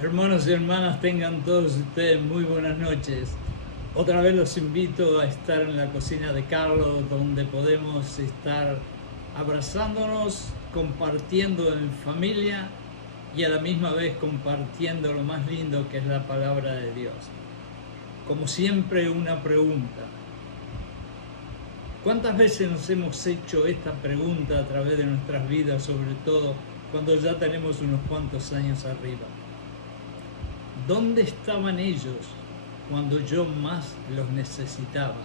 Hermanos y hermanas, tengan todos ustedes muy buenas noches. Otra vez los invito a estar en la cocina de Carlos, donde podemos estar abrazándonos, compartiendo en familia y a la misma vez compartiendo lo más lindo que es la palabra de Dios. Como siempre, una pregunta. ¿Cuántas veces nos hemos hecho esta pregunta a través de nuestras vidas, sobre todo cuando ya tenemos unos cuantos años arriba? ¿Dónde estaban ellos cuando yo más los necesitaba?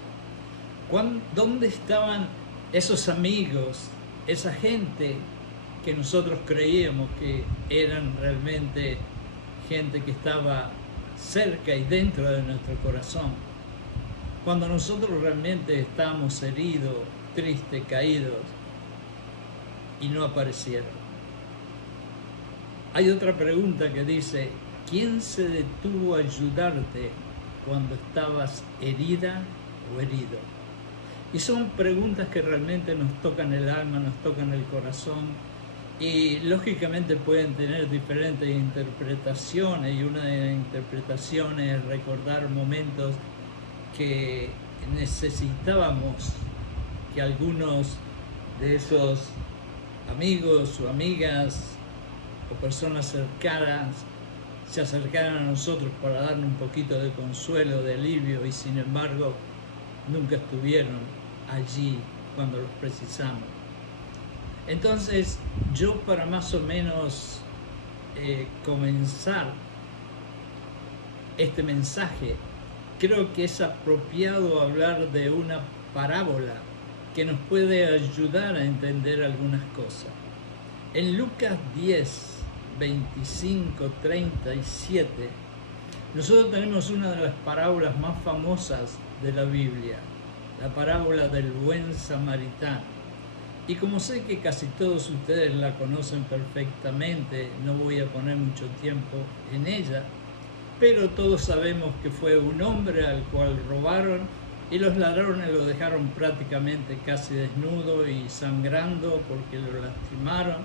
¿Dónde estaban esos amigos, esa gente que nosotros creíamos que eran realmente gente que estaba cerca y dentro de nuestro corazón? Cuando nosotros realmente estábamos heridos, tristes, caídos y no aparecieron. Hay otra pregunta que dice: ¿quién se detuvo a ayudarte cuando estabas herida o herido? Y son preguntas que realmente nos tocan el alma, nos tocan el corazón y lógicamente pueden tener diferentes interpretaciones, y una de las interpretaciones es recordar momentos que necesitábamos que algunos de esos amigos o amigas o personas cercanas se acercaran a nosotros para darnos un poquito de consuelo, de alivio, y sin embargo nunca estuvieron allí cuando los precisamos. Entonces yo, para más o menos comenzar este mensaje, creo que es apropiado hablar de una parábola que nos puede ayudar a entender algunas cosas. En Lucas 10, 25, 37, nosotros tenemos una de las parábolas más famosas de la Biblia, la parábola del buen samaritano. Y como sé que casi todos ustedes la conocen perfectamente, no voy a poner mucho tiempo en ella, pero todos sabemos que fue un hombre al cual robaron y los ladrones lo dejaron prácticamente casi desnudo y sangrando porque lo lastimaron.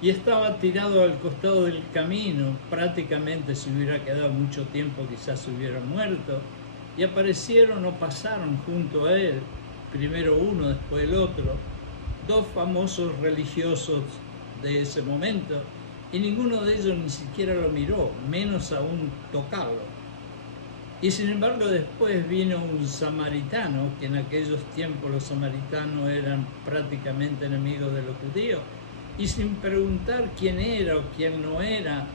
Y estaba tirado al costado del camino, prácticamente si hubiera quedado mucho tiempo quizás se hubiera muerto. Y aparecieron o pasaron junto a él, primero uno, después el otro, dos famosos religiosos de ese momento, y ninguno de ellos ni siquiera lo miró, menos aún tocarlo. Y sin embargo después vino un samaritano, que en aquellos tiempos los samaritanos eran prácticamente enemigos de los judíos, y sin preguntar quién era o quién no era,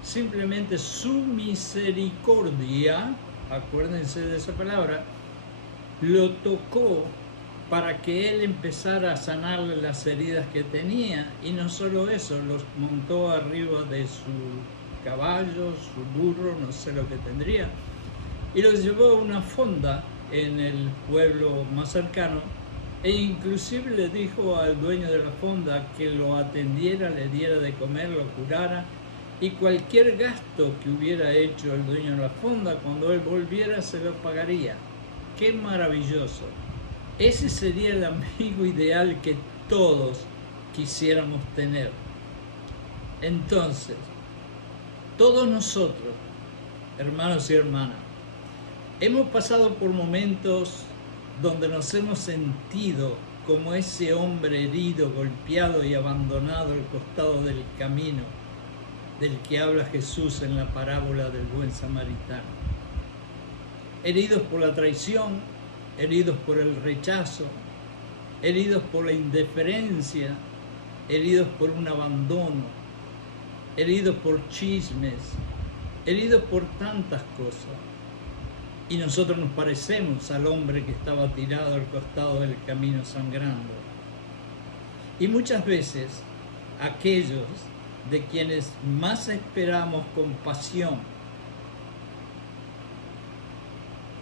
simplemente su misericordia, acuérdense de esa palabra, lo tocó para que él empezara a sanarle las heridas que tenía. Y no solo eso, los montó arriba de su caballo, su burro, no sé lo que tendría, y los llevó a una fonda en el pueblo más cercano, e inclusive le dijo al dueño de la fonda que lo atendiera, le diera de comer, lo curara, y cualquier gasto que hubiera hecho el dueño de la fonda, cuando él volviera se lo pagaría. ¡Qué maravilloso! Ese sería el amigo ideal que todos quisiéramos tener. Entonces, todos nosotros, hermanos y hermanas, hemos pasado por momentos donde nos hemos sentido como ese hombre herido, golpeado y abandonado al costado del camino del que habla Jesús en la parábola del buen samaritano. Heridos por la traición, heridos por el rechazo, heridos por la indiferencia, heridos por un abandono, heridos por chismes, heridos por tantas cosas. Y nosotros nos parecemos al hombre que estaba tirado al costado del camino sangrando. Y muchas veces aquellos de quienes más esperamos compasión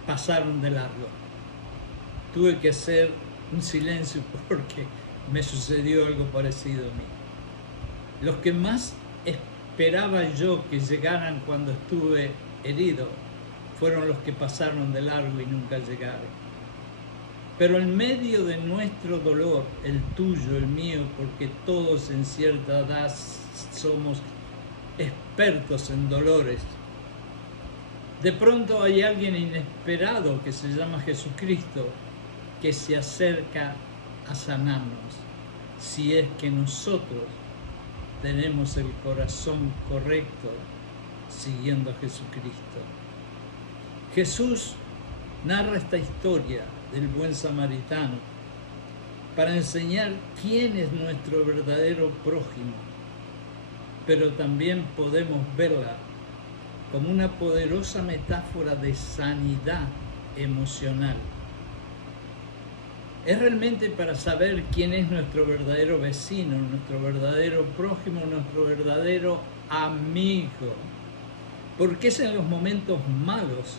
pasaron de largo. Tuve que hacer un silencio porque me sucedió algo parecido a mí. Los que más esperaba yo que llegaran cuando estuve herido fueron los que pasaron de largo y nunca llegaron. Pero en medio de nuestro dolor, el tuyo, el mío, porque todos en cierta edad somos expertos en dolores. De pronto hay alguien inesperado que se llama Jesucristo que se acerca a sanarnos, si es que nosotros tenemos el corazón correcto siguiendo a Jesucristo. Jesús narra esta historia del buen samaritano para enseñar quién es nuestro verdadero prójimo, pero también podemos verla como una poderosa metáfora de sanidad emocional. Es realmente para saber quién es nuestro verdadero vecino, nuestro verdadero prójimo, nuestro verdadero amigo. Porque es en los momentos malos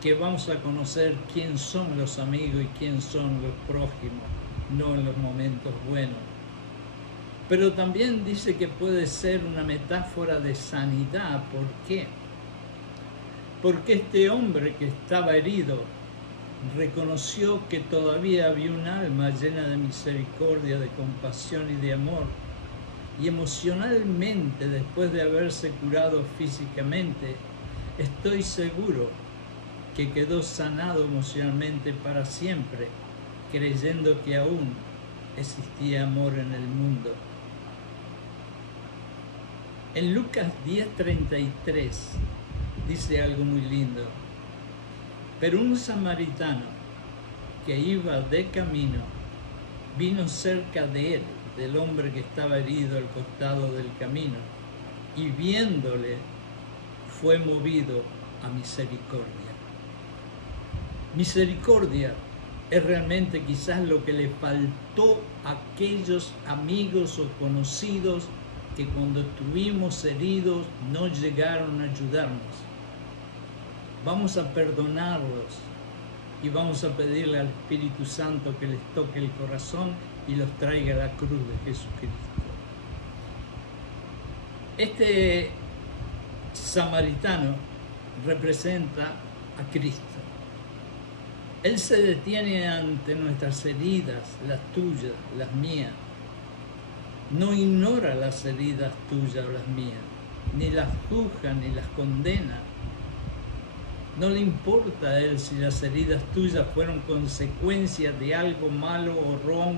que vamos a conocer quién son los amigos y quién son los prójimos, no en los momentos buenos. Pero también dice que puede ser una metáfora de sanidad. ¿Por qué? Porque este hombre que estaba herido reconoció que todavía había un alma llena de misericordia, de compasión y de amor. Y emocionalmente, después de haberse curado físicamente, estoy seguro que quedó sanado emocionalmente para siempre, creyendo que aún existía amor en el mundo. En Lucas 10:33 dice algo muy lindo. Pero un samaritano que iba de camino vino cerca de él, del hombre que estaba herido al costado del camino, y viéndole fue movido a misericordia. Misericordia es realmente quizás lo que le faltó a aquellos amigos o conocidos que cuando estuvimos heridos no llegaron a ayudarnos. Vamos a perdonarlos y vamos a pedirle al Espíritu Santo que les toque el corazón y los traiga a la cruz de Jesucristo. Este samaritano representa a Cristo. Él se detiene ante nuestras heridas, las tuyas, las mías. No ignora las heridas tuyas o las mías, ni las juzga ni las condena. No le importa a él si las heridas tuyas fueron consecuencia de algo malo o wrong,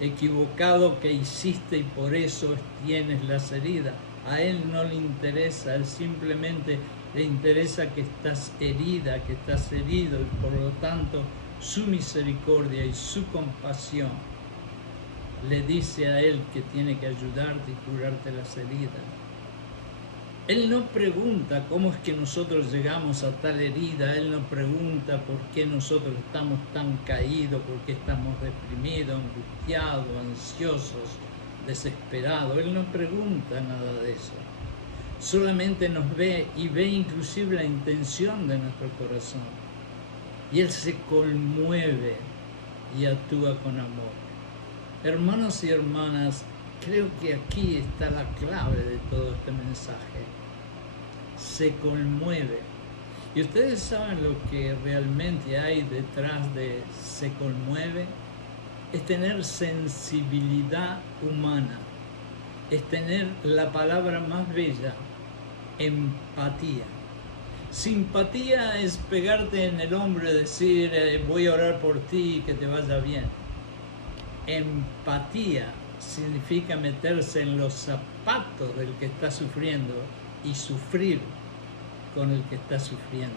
equivocado que hiciste y por eso tienes las heridas. A él no le interesa, a él simplemente le interesa que estás herida, que estás herido, y por lo tanto su misericordia y su compasión le dice a él que tiene que ayudarte y curarte las heridas. Él no pregunta cómo es que nosotros llegamos a tal herida, él no pregunta por qué nosotros estamos tan caídos, por qué estamos deprimidos, angustiados, ansiosos, desesperados. Él no pregunta nada de eso. Solamente nos ve y ve inclusive la intención de nuestro corazón. Y él se conmueve y actúa con amor. Hermanos y hermanas, creo que aquí está la clave de todo este mensaje. Se conmueve. Y ustedes saben lo que realmente hay detrás de se conmueve. Es tener sensibilidad humana. Es tener la palabra más bella, empatía. Simpatía es pegarte en el hombro y decir voy a orar por ti y que te vaya bien. Empatía significa meterse en los zapatos del que está sufriendo y sufrir con el que está sufriendo.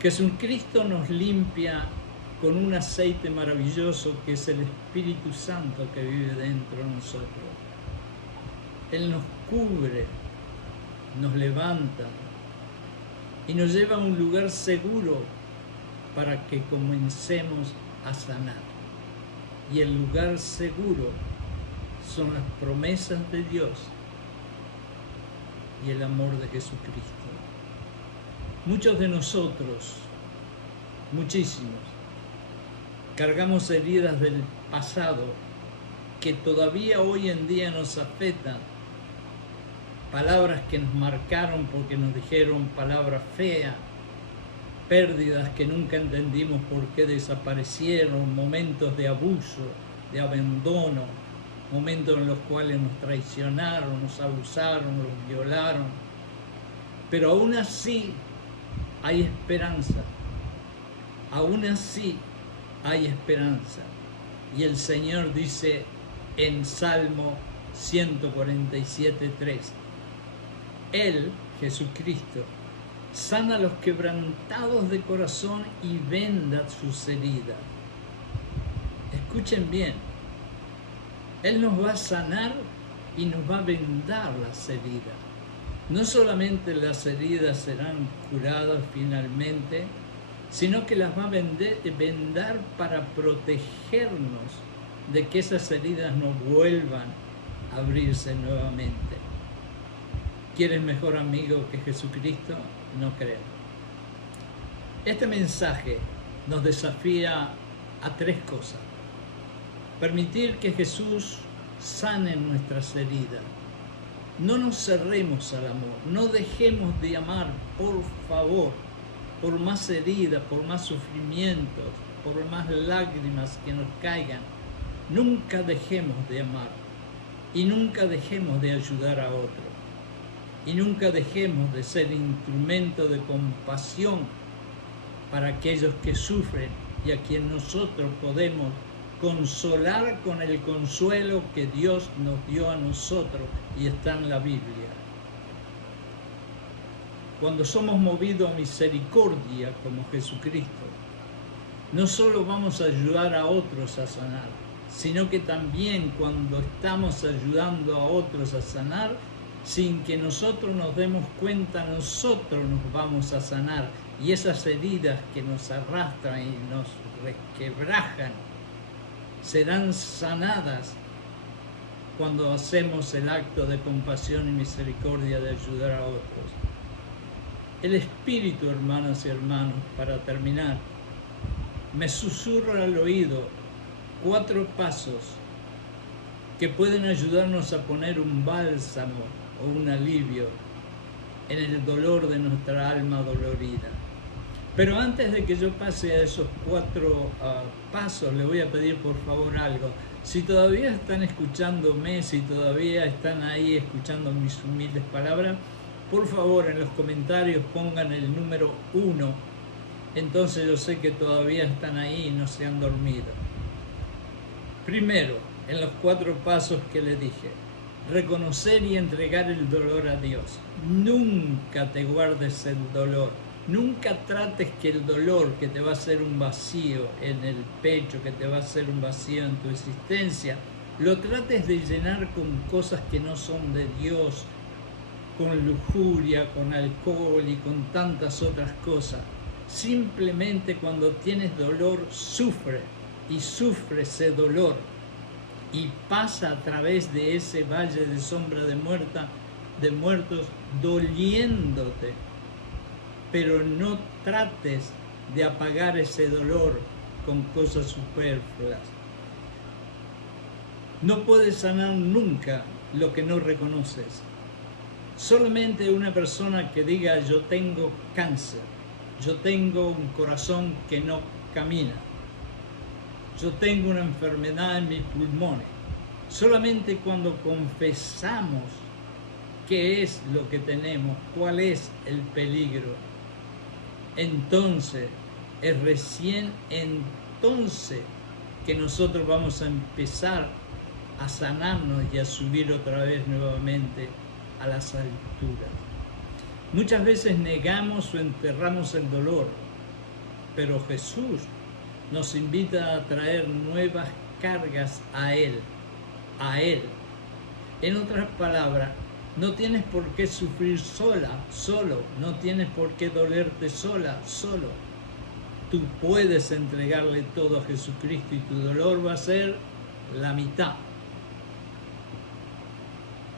Jesucristo nos limpia con un aceite maravilloso que es el Espíritu Santo que vive dentro de nosotros. Él nos cubre, nos levanta y nos lleva a un lugar seguro para que comencemos a sanar. Y el lugar seguro son las promesas de Dios y el amor de Jesucristo. Muchos de nosotros, muchísimos, cargamos heridas del pasado que todavía hoy en día nos afectan. Palabras que nos marcaron porque nos dijeron palabras feas, pérdidas que nunca entendimos por qué desaparecieron, momentos de abuso, de abandono, momentos en los cuales nos traicionaron, nos abusaron, nos violaron, pero aún así hay esperanza, aún así hay esperanza. Y el Señor dice en Salmo 147:3, Él, Jesucristo, sana a los quebrantados de corazón y venda sus heridas. Escuchen bien, Él nos va a sanar y nos va a vendar las heridas. No solamente las heridas serán curadas finalmente, sino que las va a vendar para protegernos de que esas heridas no vuelvan a abrirse nuevamente. ¿Quieres mejor amigo que Jesucristo? No creo. Este mensaje nos desafía a tres cosas. Permitir que Jesús sane nuestras heridas. No nos cerremos al amor, no dejemos de amar, por favor, por más heridas, por más sufrimientos, por más lágrimas que nos caigan. Nunca dejemos de amar y nunca dejemos de ayudar a otros. Y nunca dejemos de ser instrumento de compasión para aquellos que sufren y a quien nosotros podemos consolar con el consuelo que Dios nos dio a nosotros y está en la Biblia. Cuando somos movidos a misericordia como Jesucristo, no solo vamos a ayudar a otros a sanar, sino que también cuando estamos ayudando a otros a sanar, sin que nosotros nos demos cuenta, nosotros nos vamos a sanar. Y esas heridas que nos arrastran y nos resquebrajan serán sanadas cuando hacemos el acto de compasión y misericordia de ayudar a otros. El Espíritu, hermanas y hermanos, para terminar, me susurra al oído 4 pasos que pueden ayudarnos a poner un bálsamo o un alivio en el dolor de nuestra alma dolorida. Pero antes de que yo pase a esos 4 pasos, le voy a pedir por favor algo. Si todavía están escuchándome, si todavía están ahí escuchando mis humildes palabras, por favor en los comentarios pongan el número 1. Entonces yo sé que todavía están ahí y no se han dormido. Primero, en los 4 pasos que le dije, reconocer y entregar el dolor a Dios. Nunca te guardes el dolor. Nunca trates que el dolor que te va a hacer un vacío en el pecho, que te va a hacer un vacío en tu existencia, lo trates de llenar con cosas que no son de Dios, con lujuria, con alcohol y con tantas otras cosas. Simplemente cuando tienes dolor, sufre y sufre ese dolor y pasa a través de ese valle de sombra de muertos doliéndote. Pero no trates de apagar ese dolor con cosas superfluas. No puedes sanar nunca lo que no reconoces. Solamente una persona que diga yo tengo cáncer, yo tengo un corazón que no camina, yo tengo una enfermedad en mis pulmones. Solamente cuando confesamos qué es lo que tenemos, cuál es el peligro, entonces, es recién entonces que nosotros vamos a empezar a sanarnos y a subir otra vez nuevamente a las alturas. Muchas veces negamos o enterramos el dolor, pero Jesús nos invita a traer nuevas cargas a Él, a Él. En otras palabras, no tienes por qué sufrir solo, no tienes por qué dolerte solo. Tú puedes entregarle todo a Jesucristo y tu dolor va a ser la mitad.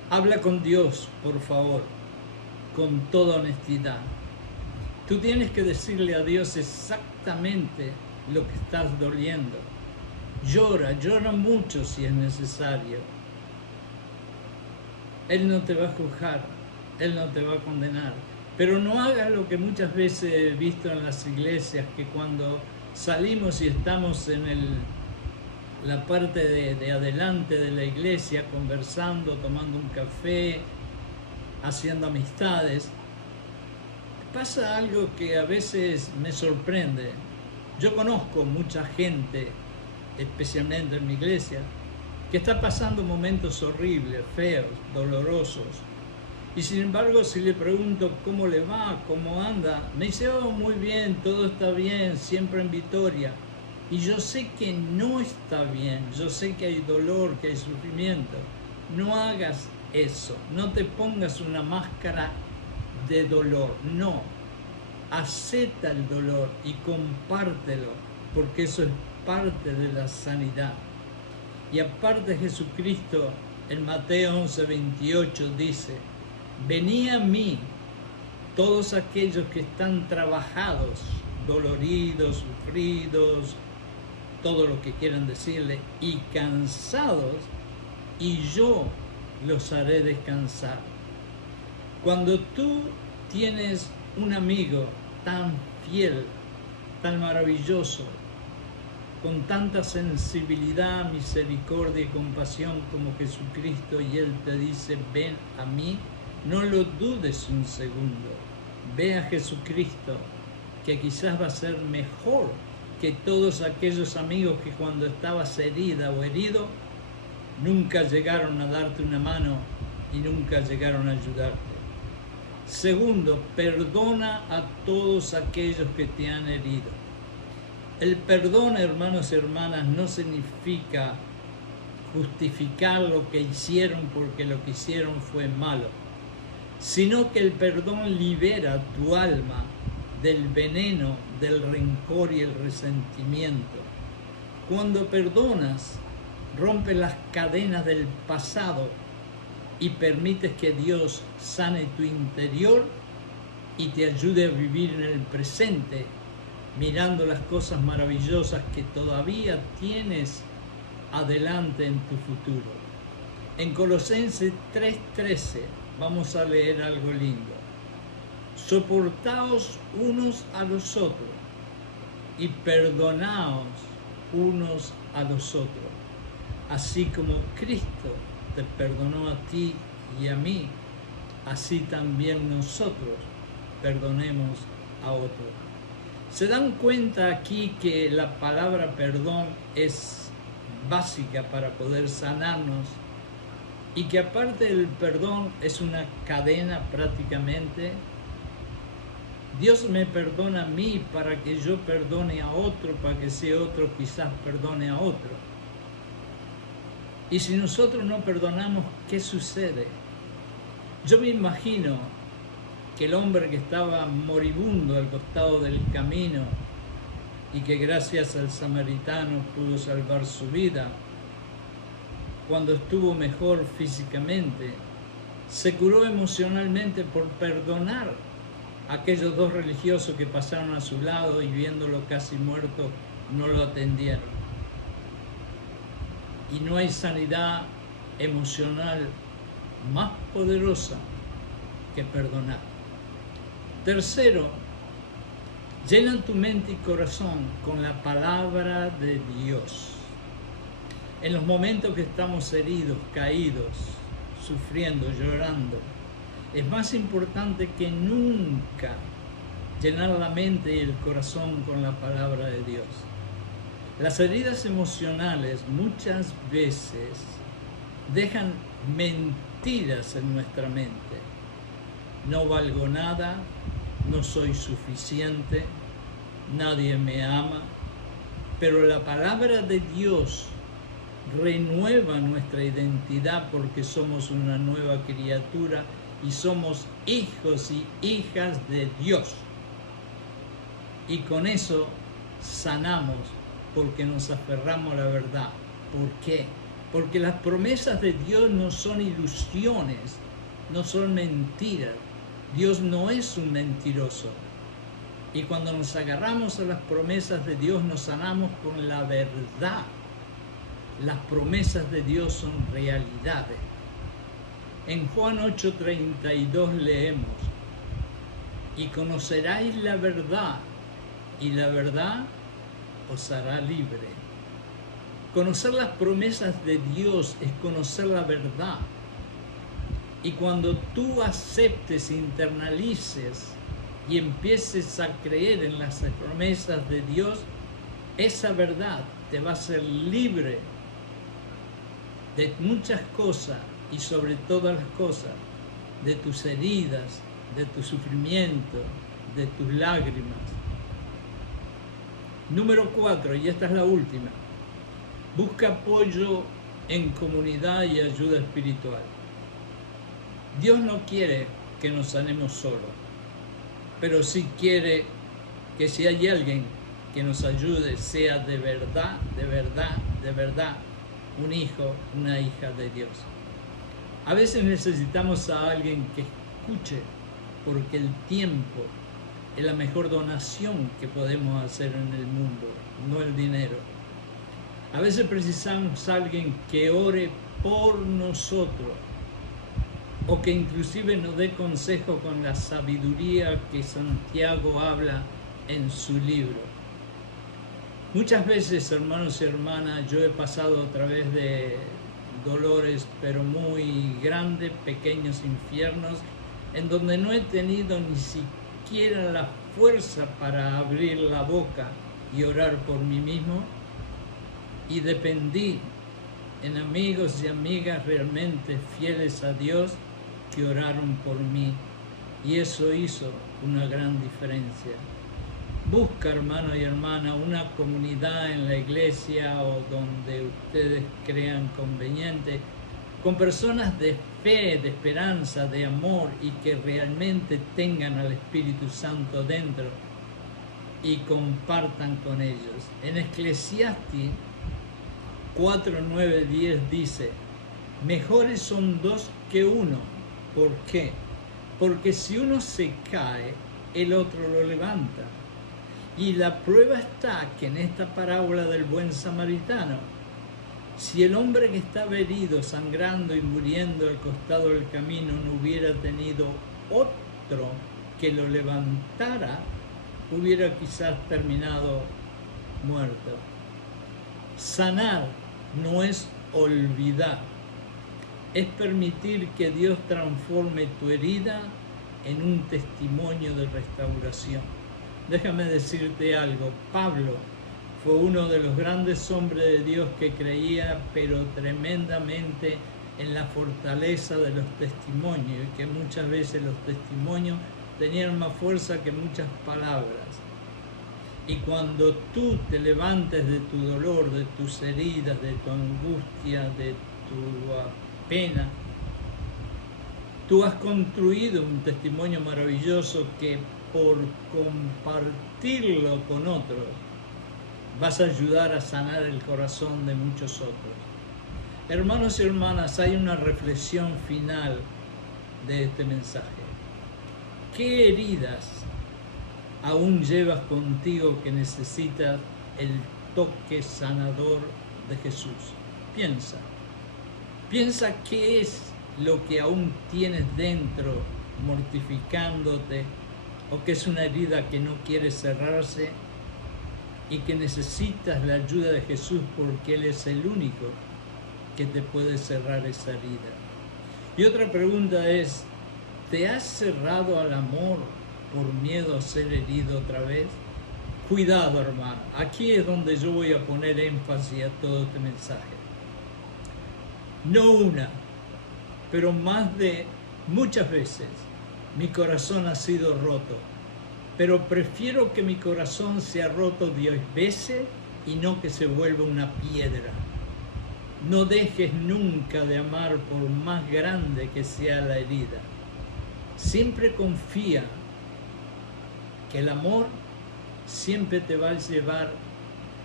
Habla con Dios, por favor, con toda honestidad. Tú tienes que decirle a Dios exactamente lo que estás doliendo. Llora mucho si es necesario. Él no te va a juzgar, Él no te va a condenar. Pero no hagas lo que muchas veces he visto en las iglesias, que cuando salimos y estamos en el la parte de adelante de la iglesia, conversando, tomando un café, haciendo amistades, pasa algo que a veces me sorprende. Yo conozco mucha gente, especialmente en mi iglesia, que está pasando momentos horribles, feos, dolorosos. Y sin embargo, si le pregunto cómo le va, cómo anda, me dice, oh, muy bien, todo está bien, siempre en victoria. Y yo sé que no está bien, yo sé que hay dolor, que hay sufrimiento. No hagas eso, no te pongas una máscara de dolor, no. Acepta el dolor y compártelo, porque eso es parte de la sanidad. Y aparte Jesucristo en Mateo 11:28 dice, venid a mí todos aquellos que están trabajados, doloridos, sufridos, todo lo que quieran decirle, y cansados, y yo los haré descansar. Cuando tú tienes un amigo tan fiel, tan maravilloso, con tanta sensibilidad, misericordia y compasión como Jesucristo, y Él te dice, ven a mí, no lo dudes un segundo. Ve a Jesucristo, que quizás va a ser mejor que todos aquellos amigos que cuando estabas herida o herido, nunca llegaron a darte una mano y nunca llegaron a ayudarte. Segundo, perdona a todos aquellos que te han herido. El perdón, hermanos y hermanas, no significa justificar lo que hicieron porque lo que hicieron fue malo, sino que el perdón libera tu alma del veneno, del rencor y el resentimiento. Cuando perdonas, rompes las cadenas del pasado y permites que Dios sane tu interior y te ayude a vivir en el presente, mirando las cosas maravillosas que todavía tienes adelante en tu futuro. En Colosenses 3:13 vamos a leer algo lindo. Soportaos unos a los otros y perdonaos unos a los otros, así como Cristo te perdonó a ti y a mí, así también nosotros perdonemos a otros. ¿Se dan cuenta aquí que la palabra perdón es básica para poder sanarnos? Y que aparte del perdón es una cadena prácticamente. Dios me perdona a mí para que yo perdone a otro, para que ese otro quizás perdone a otro. Y si nosotros no perdonamos, ¿qué sucede? Yo me imagino que el hombre que estaba moribundo al costado del camino y que gracias al samaritano pudo salvar su vida, cuando estuvo mejor físicamente, se curó emocionalmente por perdonar a aquellos dos religiosos que pasaron a su lado y viéndolo casi muerto no lo atendieron. Y no hay sanidad emocional más poderosa que perdonar. Tercero, llena tu mente y corazón con la palabra de Dios. En los momentos que estamos heridos, caídos, sufriendo, llorando, es más importante que nunca llenar la mente y el corazón con la palabra de Dios. Las heridas emocionales muchas veces dejan mentiras en nuestra mente. No valgo nada, no soy suficiente, nadie me ama, pero la palabra de Dios renueva nuestra identidad porque somos una nueva criatura y somos hijos y hijas de Dios. Y con eso sanamos porque nos aferramos a la verdad. ¿Por qué? Porque las promesas de Dios no son ilusiones, no son mentiras. Dios no es un mentiroso. Y cuando nos agarramos a las promesas de Dios, nos sanamos con la verdad. Las promesas de Dios son realidades. En Juan 8:32 leemos, y conoceráis la verdad, y la verdad os hará libre. Conocer las promesas de Dios es conocer la verdad. Y cuando tú aceptes, internalices y empieces a creer en las promesas de Dios, esa verdad te va a hacer libre de muchas cosas y sobre todas las cosas, de tus heridas, de tu sufrimiento, de tus lágrimas. Número 4, y esta es la última. Busca apoyo en comunidad y ayuda espiritual. Dios no quiere que nos sanemos solos, pero sí quiere que si hay alguien que nos ayude, sea de verdad, de verdad, de verdad, un hijo, una hija de Dios. A veces necesitamos a alguien que escuche, porque el tiempo es la mejor donación que podemos hacer en el mundo, no el dinero. A veces precisamos a alguien que ore por nosotros, o que inclusive nos dé consejo con la sabiduría que Santiago habla en su libro. Muchas veces, hermanos y hermanas, yo he pasado a través de dolores, pero muy grandes, pequeños infiernos, en donde no he tenido ni siquiera la fuerza para abrir la boca y orar por mí mismo, y dependí en amigos y amigas realmente fieles a Dios que oraron por mí, y eso hizo una gran diferencia. Busca, hermano y hermana, una comunidad en la iglesia o donde ustedes crean conveniente, con personas de fe, de esperanza, de amor, y que realmente tengan al Espíritu Santo dentro y compartan con ellos. En Eclesiastés 4, 9, 10 dice: mejores son dos que uno. ¿Por qué? Porque si uno se cae, el otro lo levanta. Y la prueba está que en esta parábola del buen samaritano, si el hombre que estaba herido, sangrando y muriendo al costado del camino no hubiera tenido otro que lo levantara, hubiera quizás terminado muerto. Sanar no es olvidar, es permitir que Dios transforme tu herida en un testimonio de restauración. Déjame decirte algo, Pablo fue uno de los grandes hombres de Dios que creía, pero tremendamente, en la fortaleza de los testimonios, y que muchas veces los testimonios tenían más fuerza que muchas palabras. Y cuando tú te levantes de tu dolor, de tus heridas, de tu angustia, de tu pena, tú has construido un testimonio maravilloso que por compartirlo con otros vas a ayudar a sanar el corazón de muchos otros. Hermanos y hermanas, hay una reflexión final de este mensaje. ¿Qué heridas aún llevas contigo que necesitas el toque sanador de Jesús? Piensa qué es lo que aún tienes dentro mortificándote, o que es una herida que no quiere cerrarse y que necesitas la ayuda de Jesús porque Él es el único que te puede cerrar esa herida. Y otra pregunta es, ¿te has cerrado al amor por miedo a ser herido otra vez? Cuidado, hermano, aquí es donde yo voy a poner énfasis a todo este mensaje. No una, pero más de muchas veces mi corazón ha sido roto, pero prefiero que mi corazón sea roto 10 veces y no que se vuelva una piedra. No dejes nunca de amar por más grande que sea la herida. Siempre confía que el amor siempre te va a llevar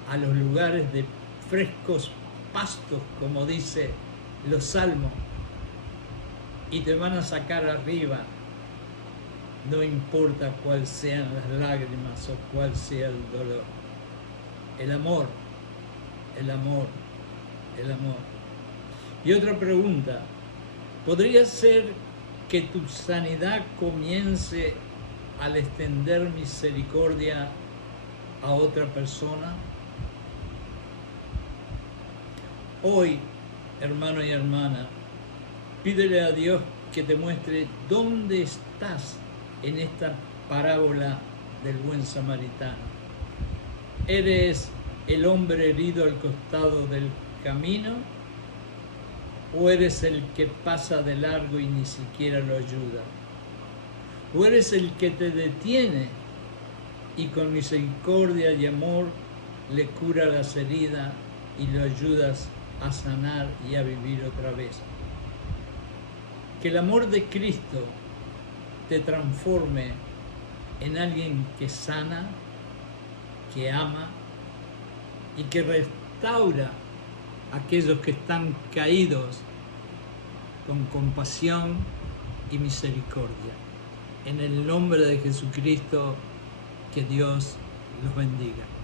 a los lugares de frescos pastos, como dice los salmos, y te van a sacar arriba, no importa cuál sean las lágrimas o cuál sea el dolor. El amor, el amor, el amor. Y otra pregunta, ¿podría ser que tu sanidad comience al extender misericordia a otra persona? Hoy, hermano y hermana, pídele a Dios que te muestre dónde estás en esta parábola del buen samaritano. ¿Eres el hombre herido al costado del camino? ¿O eres el que pasa de largo y ni siquiera lo ayuda? ¿O eres el que te detiene y con misericordia y amor le cura las heridas y lo ayudas a sanar y a vivir otra vez? Que el amor de Cristo te transforme en alguien que sana, que ama y que restaura a aquellos que están caídos con compasión y misericordia. En el nombre de Jesucristo, que Dios los bendiga.